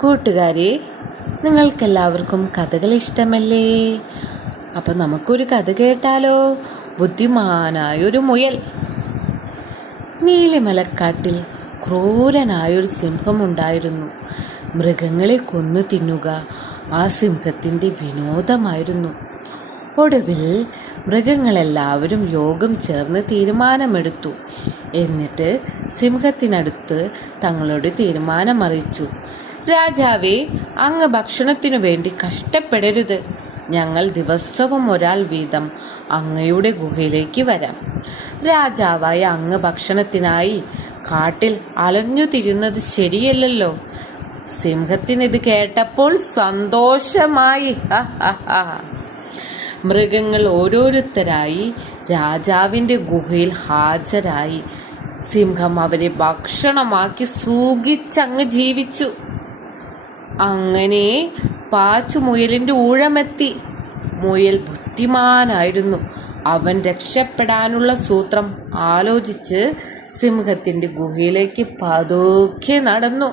കൂട്ടുകാരെ, നിങ്ങൾക്കെല്ലാവർക്കും കഥകൾ ഇഷ്ടമല്ലേ? അപ്പം നമുക്കൊരു കഥ കേട്ടാലോ? ബുദ്ധിമാനായൊരു മുയൽ. നീലിമലക്കാട്ടിൽ ക്രൂരനായൊരു സിംഹമുണ്ടായിരുന്നു. മൃഗങ്ങളെ കൊന്നു തിന്നുക ആ സിംഹത്തിൻ്റെ വിനോദമായിരുന്നു. ഒടുവിൽ മൃഗങ്ങളെല്ലാവരും യോഗം ചേർന്ന് തീരുമാനമെടുത്തു. എന്നിട്ട് സിംഹത്തിനടുത്ത് തങ്ങളുടെ തീരുമാനമറിയിച്ചു. രാജാവേ, അങ്ങ് ഭക്ഷണത്തിനു വേണ്ടി കഷ്ടപ്പെടരുത്. ഞങ്ങൾ ദിവസവും ഒരാൾ വീതം അങ്ങയുടെ ഗുഹയിലേക്ക് വരാം. രാജാവായ അങ്ങ് ഭക്ഷണത്തിനായി കാട്ടിൽ അലഞ്ഞു തിരിയുന്നത് ശരിയല്ലല്ലോ. സിംഹത്തിനിത് കേട്ടപ്പോൾ സന്തോഷമായി. മൃഗങ്ങൾ ഓരോരുത്തരായി രാജാവിൻ്റെ ഗുഹയിൽ ഹാജരായി. സിംഹം അവരെ ഭക്ഷണമാക്കി സുഖിച്ചങ്ങ് ജീവിച്ചു. അങ്ങനെ പാച്ചുമുയലിൻ്റെ ഊഴമെത്തി. മുയൽ ബുദ്ധിമാനായിരുന്നു. അവൻ രക്ഷപ്പെടാനുള്ള സൂത്രം ആലോചിച്ച് സിംഹത്തിൻ്റെ ഗുഹയിലേക്ക് പതുക്കെ നടന്നു.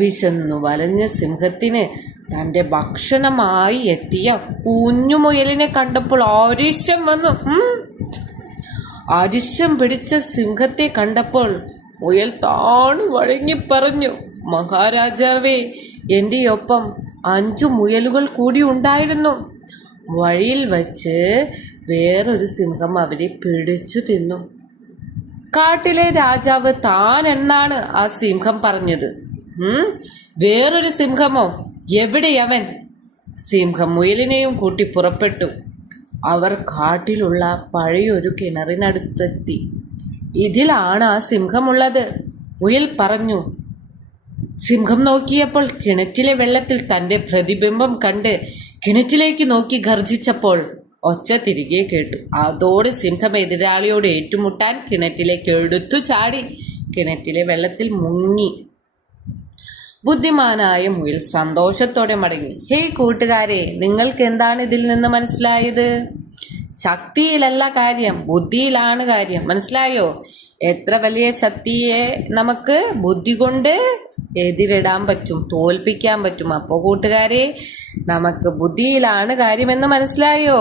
വിശന്നു വലഞ്ഞ സിംഹത്തിന് തൻ്റെ ഭക്ഷണമായി എത്തിയ കുഞ്ഞുമുയലിനെ കണ്ടപ്പോൾ ആരിശം വന്നു. ആരിശം പിടിച്ച സിംഹത്തെ കണ്ടപ്പോൾ മുയൽ താണു വഴങ്ങി പറഞ്ഞു, മഹാരാജാവേ, എൻ്റെ ഒപ്പം 5 മുയലുകൾ കൂടി ഉണ്ടായിരുന്നു. വഴിയിൽ വച്ച് വേറൊരു സിംഹം അവരെ പിടിച്ചു തിന്നു. കാട്ടിലെ രാജാവ് താൻ എന്നാണ് ആ സിംഹം പറഞ്ഞത്. വേറൊരു സിംഹമോ? എവിടെയവൻ? സിംഹം മുയലിനെയും കൂട്ടി പുറപ്പെട്ടു. അവർ കാട്ടിലുള്ള പഴയൊരു കിണറിനടുത്തെത്തി. ഇതിലാണ് ആ സിംഹമുള്ളത്, മുയൽ പറഞ്ഞു. സിംഹം നോക്കിയപ്പോൾ കിണറ്റിലെ വെള്ളത്തിൽ തൻ്റെ പ്രതിബിംബം കണ്ട് കിണറ്റിലേക്ക് നോക്കി ഗർജിച്ചപ്പോൾ ഒച്ച തിരികെ കേട്ടു. അതോടെ സിംഹം എതിരാളിയോട് ഏറ്റുമുട്ടാൻ കിണറ്റിലേക്ക് എടുത്തു ചാടി. കിണറ്റിലെ വെള്ളത്തിൽ മുങ്ങി. ബുദ്ധിമാനായ മുയൽ സന്തോഷത്തോടെ മടങ്ങി. ഹേയ് കൂട്ടുകാരെ, നിങ്ങൾക്ക് എന്താണ് ഇതിൽ നിന്ന് മനസ്സിലായത്? ശക്തിയിലല്ല കാര്യം, ബുദ്ധിയിലാണ് കാര്യം. മനസ്സിലായോ? എത്ര വലിയ ശക്തിയെ നമുക്ക് ബുദ്ധി കൊണ്ട് എതിരിടാൻ പറ്റും, തോൽപ്പിക്കാൻ പറ്റും. അപ്പോൾ കൂട്ടുകാരെ, നമുക്ക് ബുദ്ധിയിലാണ് കാര്യമെന്ന് മനസ്സിലായോ?